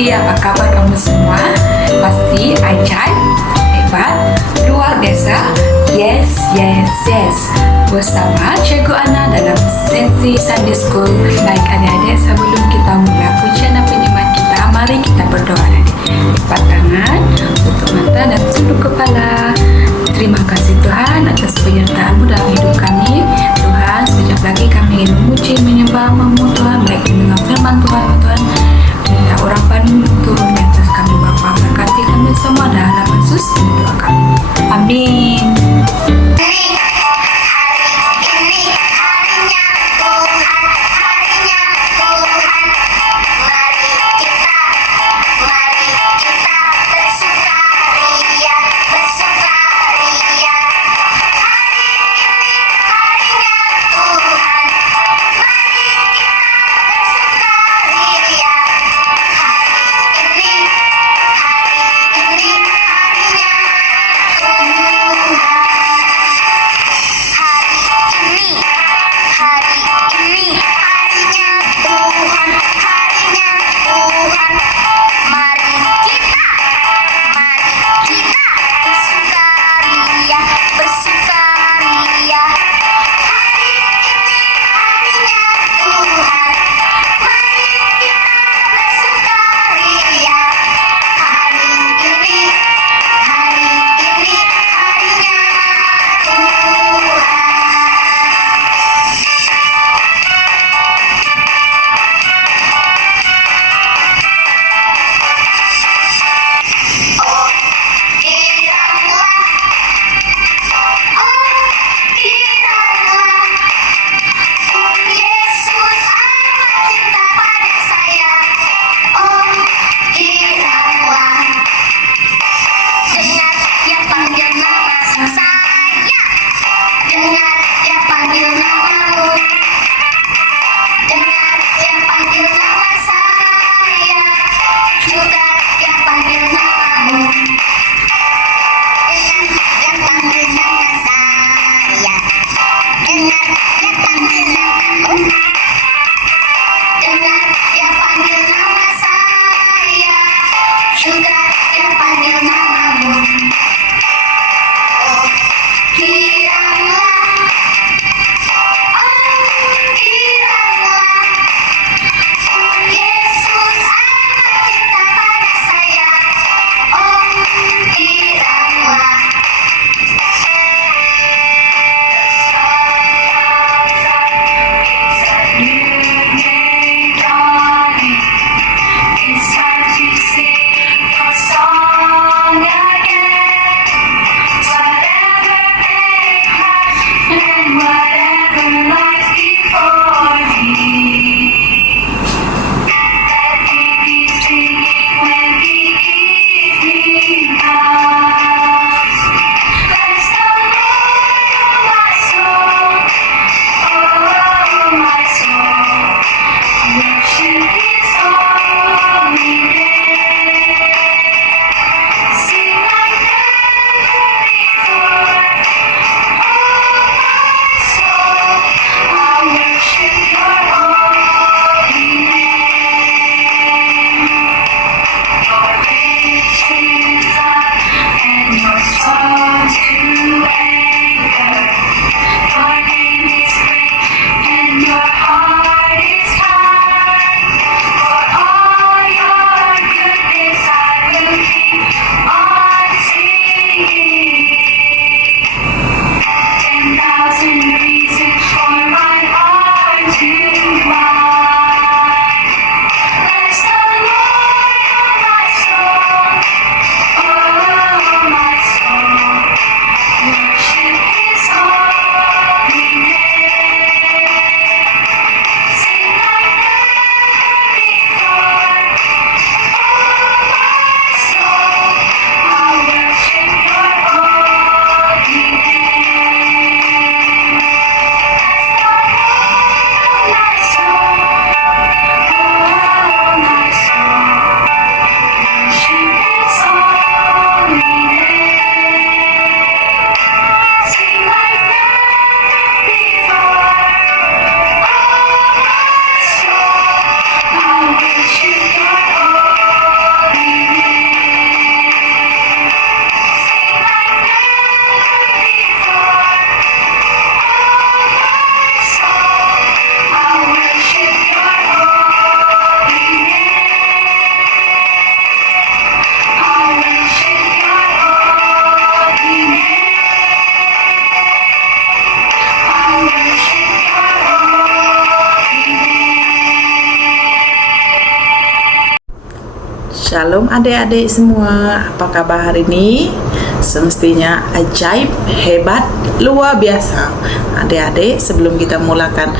Pasti apa kabar kamu semua? Pasti Aican hebat, luar biasa. Yes, yes, yes. Bersama Cikgu Ana dalam sesi Sunday School. Baik adik-adik, sebelum kita mulai pujian dan penyembahan kita, mari kita berdoa adik. Lipat tangan, tutup mata dan tunduk kepala. Terima kasih Tuhan atas penyertaan-Mu dalam hidup kami. Tuhan, sekejap lagi kami ingin memuji, menyembah-Mu Tuhan, baik mendengar firman Tuhan, ya Tuhan. Minta orang paling turun di atas kami Bapa, berkati kami semua dalam Yesus, ini doa kami. Amin. adik-adik semua, apa kabar hari ini? Semestinya ajaib, hebat, luar biasa. Adik-adik, sebelum kita mulakan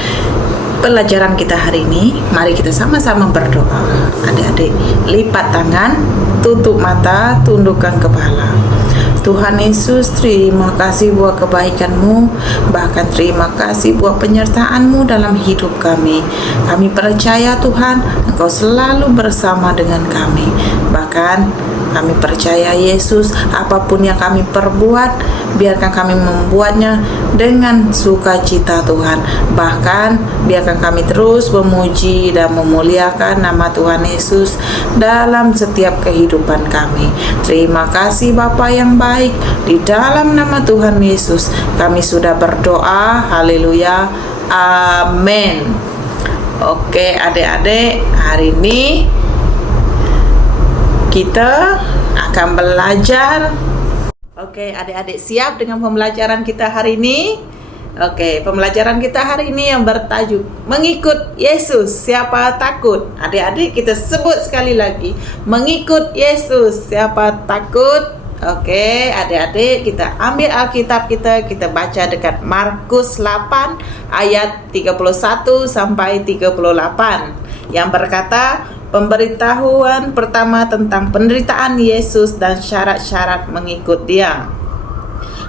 pelajaran kita hari ini, mari kita sama-sama berdoa. Adik-adik, lipat tangan, tutup mata, tundukkan kepala. Tuhan Yesus, terima kasih buat kebaikan-Mu, bahkan terima kasih buat penyertaan-Mu dalam hidup kami. Kami percaya Tuhan, Engkau selalu bersama dengan kami. Bahkan kami percaya Yesus, apapun yang kami perbuat, biarkan kami membuatnya dengan sukacita Tuhan. Bahkan biarkan kami terus memuji dan memuliakan nama Tuhan Yesus dalam setiap kehidupan kami. Terima kasih Bapa yang baik, di dalam nama Tuhan Yesus kami sudah berdoa. Haleluya, amin. Oke adik-adik, hari ini kita akan belajar. Oke, adik-adik siap dengan pembelajaran kita hari ini? Oke, pembelajaran kita hari ini yang bertajuk Mengikut Yesus, siapa takut? Adik-adik kita sebut sekali lagi, mengikut Yesus, siapa takut? Oke, adik-adik kita ambil Alkitab kita baca dekat Markus 8 ayat 31 sampai 38 yang berkata, pemberitahuan pertama tentang penderitaan Yesus dan syarat-syarat mengikut Dia.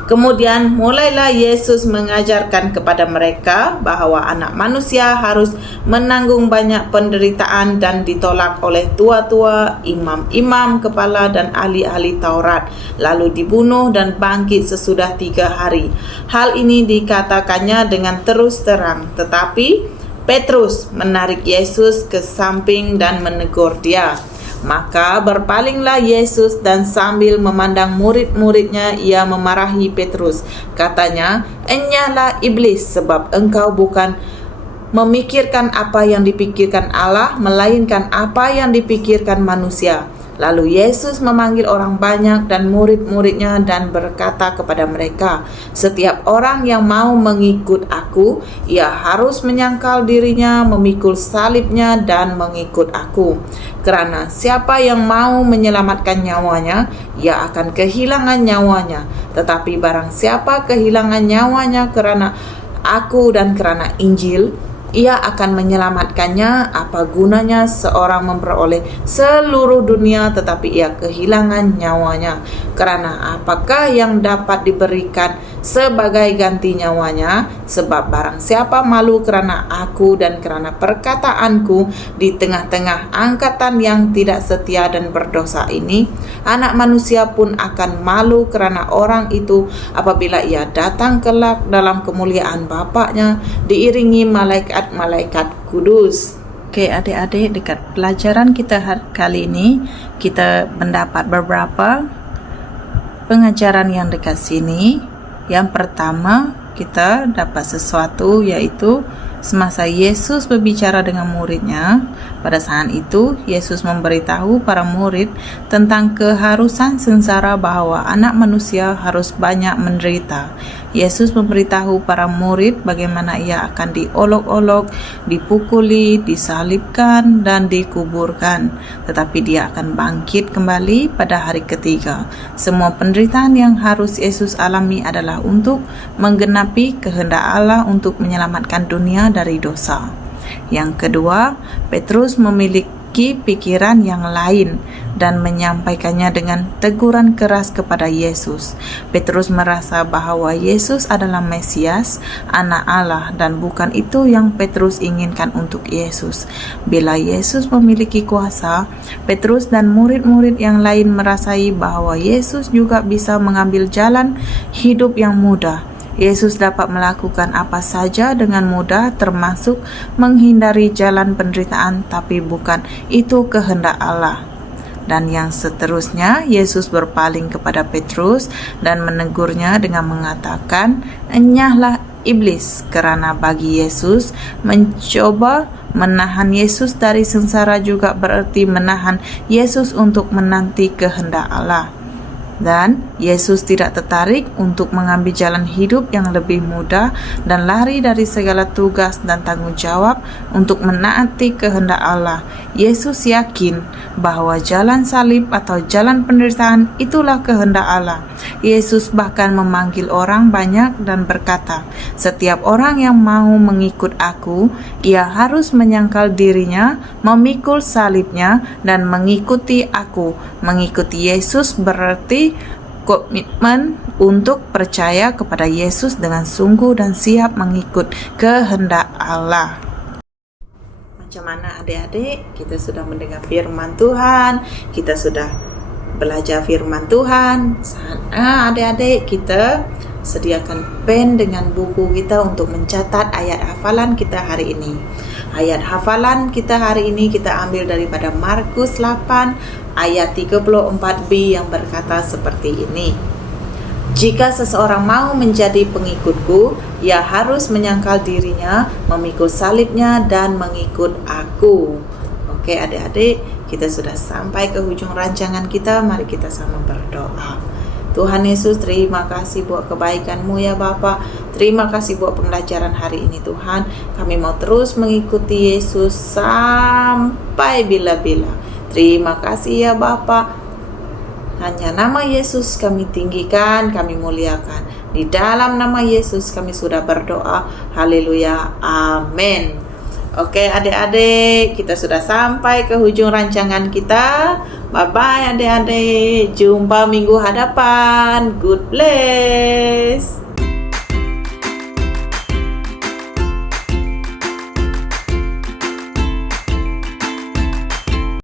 Kemudian mulailah Yesus mengajarkan kepada mereka bahwa Anak Manusia harus menanggung banyak penderitaan dan ditolak oleh tua-tua, imam-imam kepala dan ahli-ahli Taurat, lalu dibunuh dan bangkit sesudah 3 hari. Hal ini dikatakannya dengan terus terang, tetapi Petrus menarik Yesus ke samping dan menegur dia. Maka berpalinglah Yesus dan sambil memandang murid-muridnya ia memarahi Petrus. Katanya, "Enyahlah iblis, sebab engkau bukan memikirkan apa yang dipikirkan Allah, melainkan apa yang dipikirkan manusia." Lalu Yesus memanggil orang banyak dan murid-muridnya dan berkata kepada mereka, "Setiap orang yang mau mengikut aku, ia harus menyangkal dirinya, memikul salibnya dan mengikut aku. Karena siapa yang mau menyelamatkan nyawanya, ia akan kehilangan nyawanya. Tetapi barang siapa kehilangan nyawanya karena aku dan karena Injil, ia akan menyelamatkannya. Apa gunanya seorang memperoleh seluruh dunia tetapi ia kehilangan nyawanya? Karena apakah yang dapat diberikan sebagai ganti nyawanya? Sebab barang siapa malu karena aku dan karena perkataanku di tengah-tengah angkatan yang tidak setia dan berdosa ini, Anak Manusia pun akan malu karena orang itu apabila ia datang kelak dalam kemuliaan Bapa-Nya diiringi malaikat-malaikat kudus." Oke adik-adik, dekat pelajaran kita kali ini kita mendapat beberapa pengajaran yang dekat sini. Yang pertama, kita dapat sesuatu, yaitu semasa Yesus berbicara dengan muridnya, pada saat itu Yesus memberitahu para murid tentang keharusan sengsara bahwa Anak Manusia harus banyak menderita. Yesus memberitahu para murid bagaimana ia akan diolok-olok, dipukuli, disalibkan, dan dikuburkan. Tetapi dia akan bangkit kembali pada hari ketiga. Semua penderitaan yang harus Yesus alami adalah untuk menggenapi kehendak Allah untuk menyelamatkan dunia dari dosa. Yang kedua, Petrus memiliki pikiran yang lain dan menyampaikannya dengan teguran keras kepada Yesus. Petrus merasa bahwa Yesus adalah Mesias, Anak Allah, dan bukan itu yang Petrus inginkan untuk Yesus. Bila Yesus memiliki kuasa, Petrus dan murid-murid yang lain merasai bahwa Yesus juga bisa mengambil jalan hidup yang mudah. Yesus dapat melakukan apa saja dengan mudah, termasuk menghindari jalan penderitaan, tapi bukan itu kehendak Allah. Dan yang seterusnya, Yesus berpaling kepada Petrus dan menegurnya dengan mengatakan, "Enyahlah iblis," karena bagi Yesus mencoba menahan Yesus dari sengsara juga berarti menahan Yesus untuk menanti kehendak Allah. Dan Yesus tidak tertarik untuk mengambil jalan hidup yang lebih mudah dan lari dari segala tugas dan tanggung jawab untuk menaati kehendak Allah. Yesus yakin bahwa jalan salib atau jalan penderitaan itulah kehendak Allah. Yesus bahkan memanggil orang banyak dan berkata, "Setiap orang yang mau mengikut aku, ia harus menyangkal dirinya, memikul salibnya, dan mengikuti aku." Mengikuti Yesus berarti komitmen untuk percaya kepada Yesus dengan sungguh dan siap mengikut kehendak Allah. Macam mana adik-adik? Kita sudah mendengar firman Tuhan, kita sudah belajar firman Tuhan. Saatnya adik-adik kita sediakan pen dengan buku kita untuk mencatat ayat hafalan kita hari ini. Ayat hafalan kita hari ini kita ambil daripada Markus 8 ayat 34b yang berkata seperti ini. "Jika seseorang mau menjadi pengikutku, ia harus menyangkal dirinya, memikul salibnya, dan mengikut aku." Oke adik-adik, kita sudah sampai ke ujung rancangan kita. Mari kita sama berdoa. Tuhan Yesus, terima kasih buat kebaikan-Mu ya Bapa. Terima kasih buat pembelajaran hari ini Tuhan. Kami mau terus mengikuti Yesus sampai bila-bila. Terima kasih ya Bapa. Hanya nama Yesus kami tinggikan, kami muliakan. Di dalam nama Yesus kami sudah berdoa. Haleluya. Amin. Oke adik-adik, kita sudah sampai ke ujung rancangan kita. Bye-bye adik-adik. Jumpa minggu hadapan. God bless.